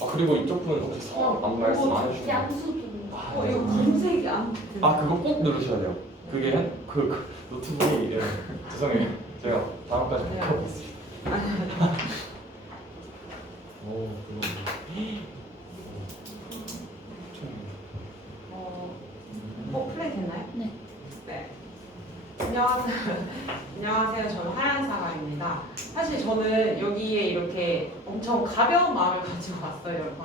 아 그리고 이쪽 분은 혹시 성함 안 말씀 안 해주시나요? 양수도. 이거 검색이 안 돼. 아 그거 꼭 누르셔야 돼요. 그게 그 노트북이 죄송해요. 제가 다음까지 꼭 하고 있습니다. 오 플레이 됐나요? 네. 네. 안녕하세요. 안녕하세요. 저는 하얀사과입니다. 사실 저는 여기에 이렇게 엄청 가벼운 마음을 가지고 왔어요, 여러분.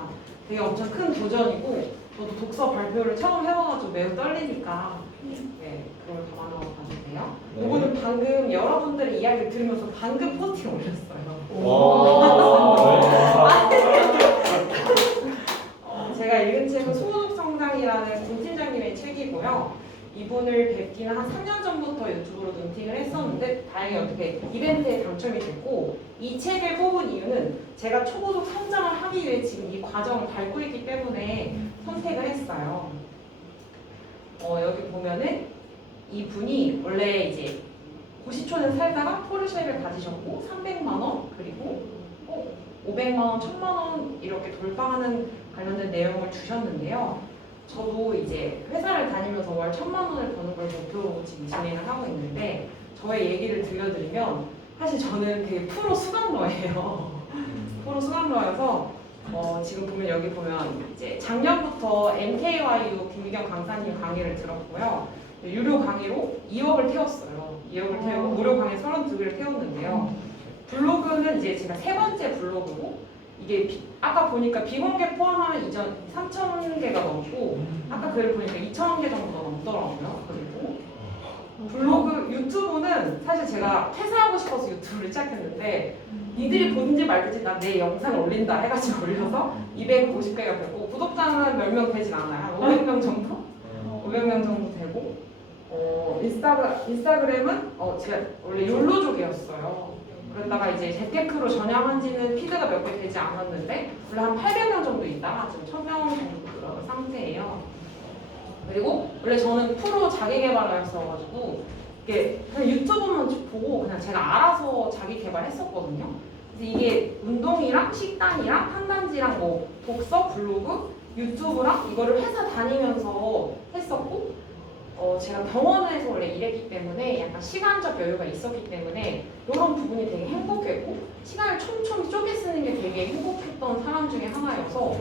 되게 엄청 큰 도전이고, 저도 독서 발표를 처음 해봐가지고 매우 떨리니까, 네, 그걸 감안하고 봐주세요. 네. 이거는 방금 여러분들의 이야기를 들으면서 방금 포스팅 올렸어요. 와. 제가 읽은 책은 소득 성장이라는 군 팀장님의 책이고요. 이분을 뵙기는 한 3년 전부터 유튜브로 눈팅을 했었는데 다행히 어떻게 이벤트에 당첨이 됐고 이 책을 뽑은 이유는 제가 초고속 성장을 하기 위해 지금 이 과정을 밟고 있기 때문에 선택을 했어요. 여기 보면은 이분이 원래 이제 고시촌에 살다가 포르쉐를 가지셨고 300만 원 그리고 500만 원, 1000만 원 이렇게 돌파하는 관련된 내용을 주셨는데요. 저도 이제 회사를 다니면서 월 1000만 원을 버는 걸 목표로 지금 진행을 하고 있는데 저의 얘기를 들려드리면 사실 저는 되게 프로 수강러예요. 프로 수강러여서 지금 보면 여기 보면 이제 작년부터 MKYU 김미경 강사님 강의를 들었고요. 유료 강의로 2억을 태웠어요. 2억을 태우고 무료 강의 32개를 태웠는데요. 블로그는 이제 제가 세 번째 블로그고 이게 아까 보니까 비공개 포함하면 이전 3,000개가 넘고 아까 글을 보니까 2,000개 정도 넘더라고요. 그리고 블로그 유튜브는 사실 제가 퇴사하고 싶어서 유튜브를 시작했는데 니들이 보는지 말든지 나 내 영상을 올린다 해가지고 올려서 250개가 되고 구독자는 몇 명 되진 않아요. 500명 정도? 500명 정도 되고 인스타그램은 제가 원래 욜로족이었어요. 그러다가 이제 재테크로 전향한 지는 피드가 몇 개 되지 않았는데 원래 한 800명 정도 있다가 지금 1000명 정도 그런 상태예요. 그리고 원래 저는 프로 자기개발하였어가지고 이게 그냥 유튜브만 보고 그냥 제가 알아서 자기개발했었거든요. 그래서 이게 운동이랑 식단이랑 판단지랑 뭐 독서, 블로그, 유튜브랑 이거를 회사 다니면서 했었고 제가 병원에서 원래 일했기 때문에 약간 시간적 여유가 있었기 때문에 이런 부분이 되게 행복했고 시간을 촘촘히 쪼개 쓰는 게 되게 행복했던 사람 중에 하나여서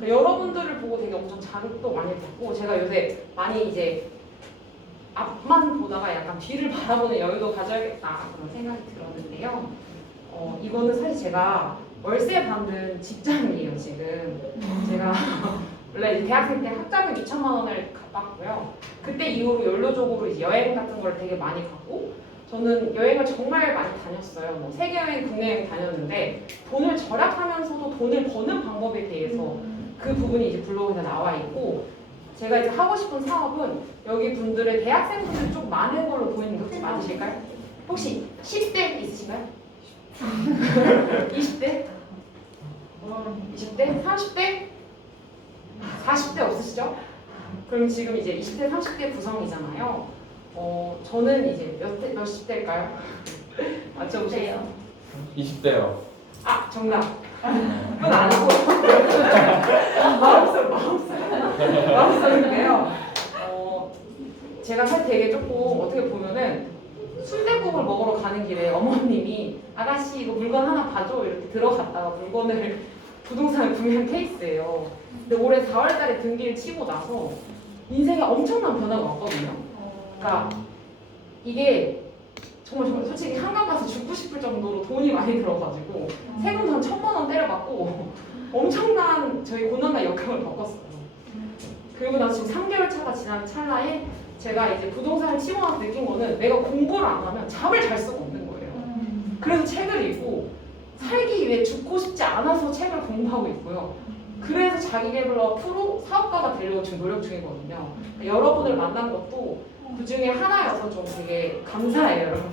그러니까 여러분들을 보고 되게 엄청 자극도 많이 받고 제가 요새 많이 이제 앞만 보다가 약간 뒤를 바라보는 여유도 가져야겠다 그런 생각이 들었는데요. 이거는 사실 제가 월세 받는 직장이에요 지금. 제가 원래 이제 대학생 때 학자금 2천만 원을 갚았고요. 그때 이후로 연료적으로 이제 여행 같은 걸 되게 많이 갔고 저는 여행을 정말 많이 다녔어요. 뭐 세계 여행, 국내 여행 다녔는데 돈을 절약하면서도 돈을 버는 방법에 대해서 그 부분이 이제 블로그에 나와 있고 제가 이제 하고 싶은 사업은 여기 분들의 대학생분들 좀 많은 걸로 보이는 게 혹시 맞으실까요? 혹시 10대 있으신가요? 20대? 20대? 30대? 40대 없으시죠? 그럼 지금 이제 20대, 30대 구성이잖아요. 저는 이제 몇십 대일까요? 맞춰보세요. 20대요. 아, 정답. 그건 아니고. 마음속인데요. 제가 사실 되게 조금 어떻게 보면은 순댓국을 먹으러 가는 길에 어머님이 아가씨 이거 물건 하나 봐줘 이렇게 들어갔다가 물건을 부동산을 구매한 케이스예요. 근데 올해 4월달에 등기를 치고 나서 인생에 엄청난 변화가 왔거든요. 그러니까 이게 정말 솔직히 한강 가서 죽고 싶을 정도로 돈이 많이 들어가지고 세금도 한 1,000만 원 때려받고 엄청난 저희 고난과 역경을 겪었어요. 그리고 나서 지금 3개월 차가 지난 찰나에 제가 이제 부동산을 치고 나서 느낀 거는 내가 공부를 안 하면 잠을 잘 수가 없는 거예요. 그래서 책을 읽고 살기 위해 죽고 싶지 않아서 책을 공부하고 있고요. 그래서 자기계발로 프로 사업가가 되려고 지금 노력 중이거든요. 그러니까 여러분을 만난 것도 그 중에 하나여서 좀 되게 감사해요, 여러분.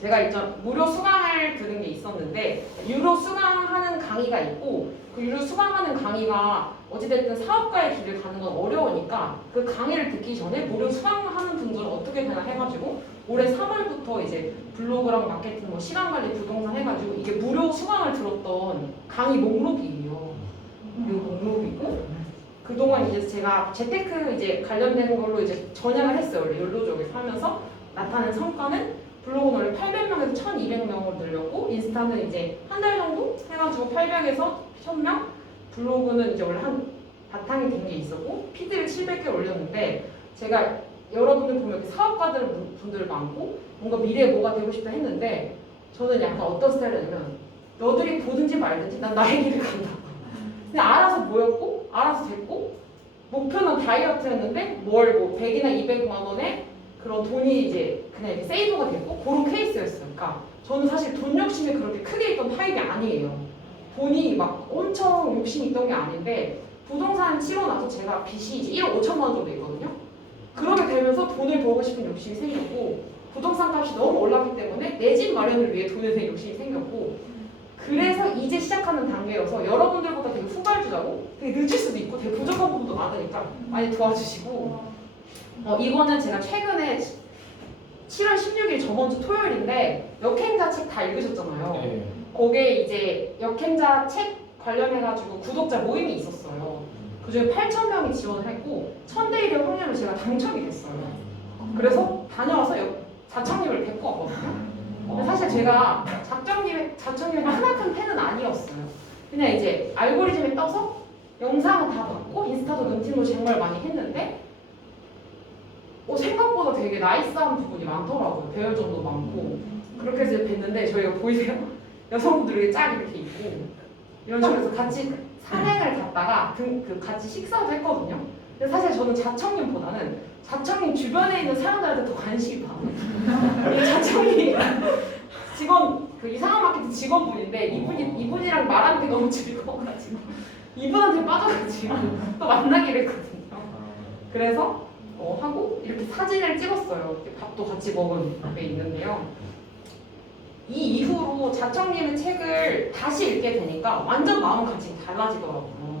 제가 이전 무료 수강을 들은 게 있었는데 유료 수강하는 강의가 있고 그 유료 수강하는 강의가 어찌됐든 사업가의 길을 가는 건 어려우니까 그 강의를 듣기 전에 무료 수강하는 분들은 어떻게 되나 해가지고 올해 3월부터 이제 블로그랑 마케팅, 뭐 시간관리, 부동산 해가지고 이게 무료 수강을 들었던 강의 목록이에요. 이 목록이고 그동안 이제 제가 재테크 이제 관련된 걸로 이제 전향을 했어요. 원래 연로족에서 하면서 나타낸 성과는 블로그는 원래 800명에서 1200명을 늘렸고 인스타는 이제 한 달 정도 해가지고 800에서 1000명 블로그는 이제 원래 한 바탕이 된 게 있었고 피드를 700개 올렸는데 제가 여러분들 보면 이렇게 사업가들 분들 많고 뭔가 미래에 뭐가 되고 싶다 했는데 저는 약간 어떤 스타일이냐면 너들이 보든지 말든지 난 나의 길을 간다. 그냥 알아서 모였고 알아서 됐고 목표는 다이어트였는데 뭘 뭐 100이나 200만 원에 그런 돈이 이제 그냥 이렇게 세이브가 됐고 그런 케이스였어요. 그러니까 저는 사실 돈 욕심이 그렇게 크게 있던 타입이 아니에요. 돈이 막 엄청 욕심이 있던 게 아닌데 부동산 치고 나서 제가 빚이 이제 1억 5천만 원 정도 있거든요. 그렇게 되면서 돈을 벌고 싶은 욕심이 생겼고 부동산 값이 너무 올랐기 때문에 내 집 마련을 위해 돈에 대한 욕심이 생겼고 그래서 이제 시작하는 단계여서 여러분들보다 되게 후발주자고 되게 늦을 수도 있고 되게 부족한 부분도 많으니까 많이 도와주시고 이거는 제가 최근에 7월 16일 저번 주 토요일인데 역행자 책 다 읽으셨잖아요. 네. 거기에 이제 역행자 책 관련해가지고 구독자 모임이 있었어요. 그중에 8,000명이 지원을 했고 1000대 1의 확률로 제가 당첨이 됐어요. 그래서 다녀와서 자청님을 뵙고 왔거든요. 근데 사실 제가 자청님의 크나큰 팬은 아니었어요. 그냥 이제 알고리즘에 떠서 영상은 다 봤고 인스타도 눈팅도 정말 많이 했는데 생각보다 되게 나이스한 부분이 많더라고요. 배울 점도 많고 그렇게 해서 뵀는데 저희가 보이세요? 여성분들이 쫙 이렇게 있고 이런 식으로 해서 같이 산행을 갔다가 같이 식사도 했거든요. 근데 사실 저는 자청님보다는 자청님 주변에 있는 사람들한테 더 관심이 많아요. 이 자청님 직원 그 이상한 마케팅 직원분인데 이분이랑 말하는 게 너무 즐거워가지고 이분한테 빠져가지고 또 만나기로 했거든요. 그래서 하고 이렇게 사진을 찍었어요. 밥도 같이 먹은 게 있는데요. 이 이후로 자청님의 책을 다시 읽게 되니까 완전 마음가짐이 달라지더라고요.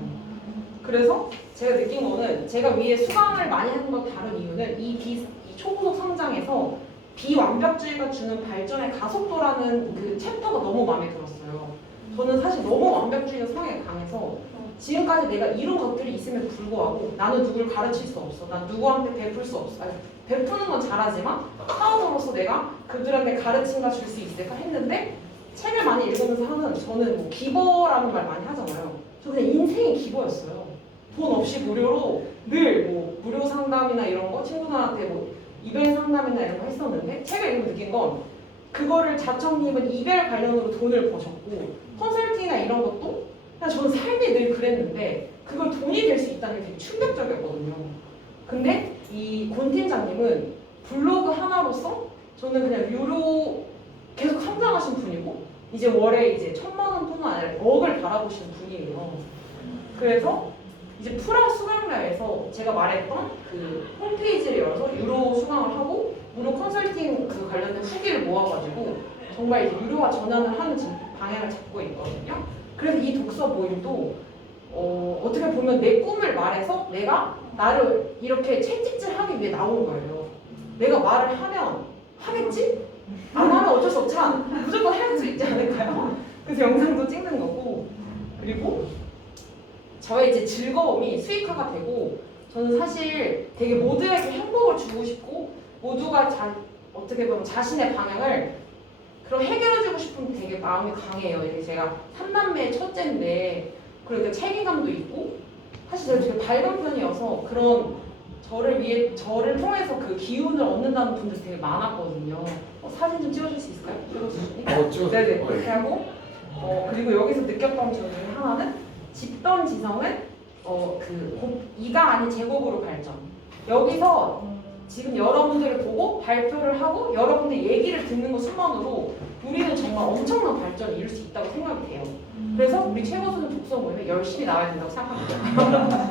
그래서 제가 느낀 거는 제가 위에 수강을 많이 하는 건 다른 이유는 이 초고속 성장에서 비완벽주의가 주는 발전의 가속도라는 그 챕터가 너무 마음에 들었어요. 저는 사실 너무 완벽주의가 성향이 강해서 지금까지 내가 이룬 것들이 있음에도 불구하고 나는 누굴 가르칠 수 없어. 난 누구한테 베풀 수 없어. 아니, 베푸는 건 잘하지만 사업으로서 내가 그들한테 가르침과 줄 수 있을까 했는데 책을 많이 읽으면서 저는 뭐 기버라는 말 많이 하잖아요. 저 그냥 인생이 기버였어요. 돈 없이 무료로 늘 뭐 무료 상담이나 이런 거 친구들한테 뭐 이별 상담이나 이런 거 했었는데 책을 읽으면 느낀 건 그거를 자청님은 이별 관련으로 돈을 버셨고 컨설팅이나 이런 것도 그냥 저는 삶이 늘 그랬는데 그걸 돈이 될 수 있다는 게 되게 충격적이었거든요. 근데 이 권 팀장님은 블로그 하나로서 저는 그냥 유료 계속 성장하신 분이고 이제 월에 이제 1000만 원뿐만 아니라 억을 바라보시는 분이에요. 그래서 이제 프라 수강료에서 제가 말했던 그 홈페이지를 열어서 유료 수강을 하고 무료 컨설팅 그 관련된 후기를 모아가지고 정말 이제 유료화 전환을 하는 방향을 잡고 있거든요. 그래서 이 독서 모임도 어떻게 보면 내 꿈을 말해서 내가 나를 이렇게 채찍질하기 위해 나온 거예요. 내가 말을 하면 하겠지? 안 하면 어쩔 수 없지만 무조건 할 수 있지 않을까요? 그래서 영상도 찍는 거고 그리고 저의 이제 즐거움이 수익화가 되고 저는 사실 되게 모두에게 행복을 주고 싶고 모두가 어떻게 보면 자신의 방향을 그럼 해결해주고 싶은 되게 마음이 강해요. 이게 제가 3남매의 첫째인데 그러니까 책임감도 있고 사실 제가 되게 밝은 편이어서 그런 저를 통해서 그 기운을 얻는다는 분들이 되게 많았거든요. 사진 좀 찍어줄 수 있을까요? 찍어주세요. 네네 그렇게 하고 그리고 여기서 느꼈던 점 중에 하나는 집던 지성은 이가 아닌 제곱으로 발전. 여기서 지금 여러분들을 보고 발표를 하고 여러분들 얘기를 듣는 것만으로 우리는 정말 엄청난 발전을 이룰 수 있다고 생각이 돼요. 그래서 우리 최고수는 독서 모임에 열심히 나와야 된다고 생각합니다.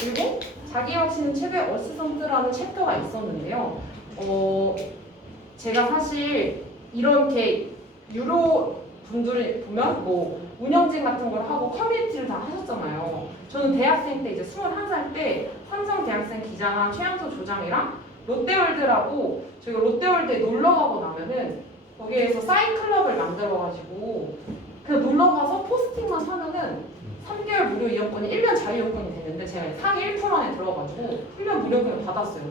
그리고 자기 확신은 최고의 어시스턴트라는 챕터가 있었는데요. 제가 사실 이렇게 유료 분들이 보면 뭐 운영진 같은 걸 하고 커뮤니티를 다 하셨잖아요. 저는 대학생 때 이제 21살 때 삼성 대학생 기자랑 최연소 조장이랑 롯데월드라고 저희가 롯데월드에 놀러 가고 나면은 거기에서 사인클럽을 만들어가지고 그냥 놀러 가서 포스팅만 사면은 3개월 무료 이용권이 1년 자유이용권이 됐는데 제가 상위 1% 안에 들어가지고 1년 무료권을 받았어요.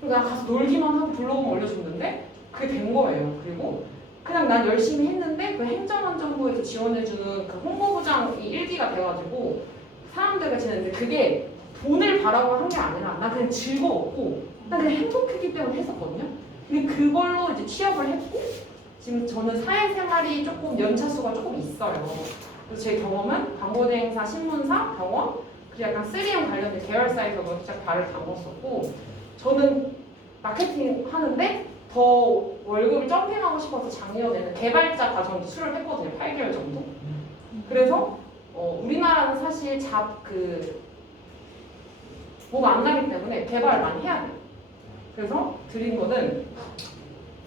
그냥 가서 놀기만 하고 블로그만 올려줬는데 그게 된 거예요. 그리고 그냥 난 열심히 했는데 그 행정안전부에서 지원해주는 그 홍보부장이 1기가 돼가지고 사람들과 지냈는데 그게 돈을 바라고 한 게 아니라 난 그냥 즐거웠고 난 그냥 행복했기 때문에 했었거든요. 근데 그걸로 이제 취업을 했고 지금 저는 사회생활이 조금 연차수가 조금 있어요. 그래서 제 경험은 광고대행사, 신문사, 병원 그리고 약간 3M 관련된 계열사에서도 살짝 발을 담궜었고 저는 마케팅 하는데 더 월급을 점핑하고 싶어서 작년에는 개발자 과정도 수료를 했거든요. 8개월 정도. 그래서 우리나라는 사실 뭐 안 나기 때문에 개발을 많이 해야 돼요. 그래서 드린 거는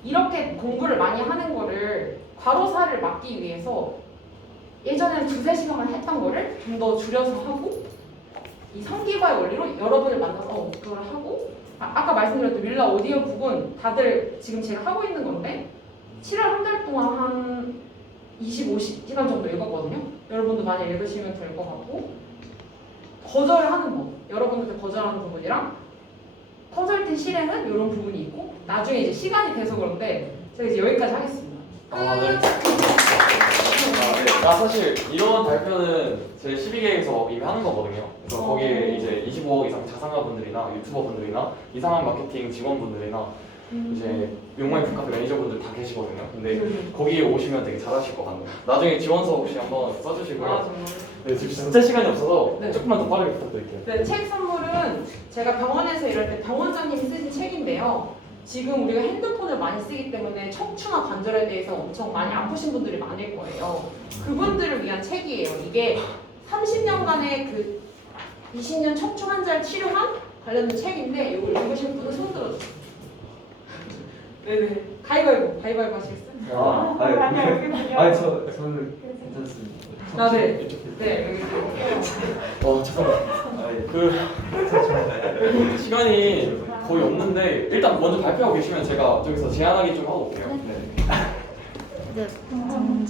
이렇게 공부를 많이 하는 거를 과로사를 막기 위해서 예전에는 2-3시간만 했던 거를 좀 더 줄여서 하고 이 성기과의 원리로 여러분을 만나서 그걸 하고 아까 말씀드렸던 윌라 오디오북은 다들 지금 제가 하고 있는 건데 7월 한 달 동안 한 25시간 정도 읽었거든요. 여러분도 많이 읽으시면 될 것 같고 거절하는 법, 여러분들 거절하는 부분이랑 컨설팅 실행은 이런 부분이 있고 나중에 이제 시간이 돼서 그런데 제가 이제 여기까지 하겠습니다. 네. 나 사실 이런 발표는 제 12개에서 이미 하는 거거든요. 그래서 거기에 이제 25억 이상 자산가 분들이나 유튜버 분들이나 이상한 마케팅 직원분들이나 이제 용마이 북카페 매니저분들 다 계시거든요. 근데 거기에 오시면 되게 잘하실 것 같네요. 나중에 지원서 혹시 한번 써주시고요. 정말. 네, 지금 진짜 시간이 없어서 네. 조금만 더 빠르게 부탁드릴게요. 네, 책 선물은 제가 병원에서 일할 때 병원장님이 쓰신 책인데요. 지금 우리가 핸드폰을 많이 쓰기 때문에 척추나 관절에 대해서 엄청 많이 아프신 분들이 많을 거예요. 그분들을 위한 책이에요. 이게 30년간의 그 20년 척추 환자를 치료한 관련된 책인데 이걸 읽으실 분은 손 들어주세요. 네네. 가위바위보 하시겠어요? 저는 괜찮습니다. 아, 네. 네, 여기 잠깐만. 시간이 거의 없는데 일단 먼저 발표하고 계시면 제가 저기서 제안하기 좀 하고 올게요. 네.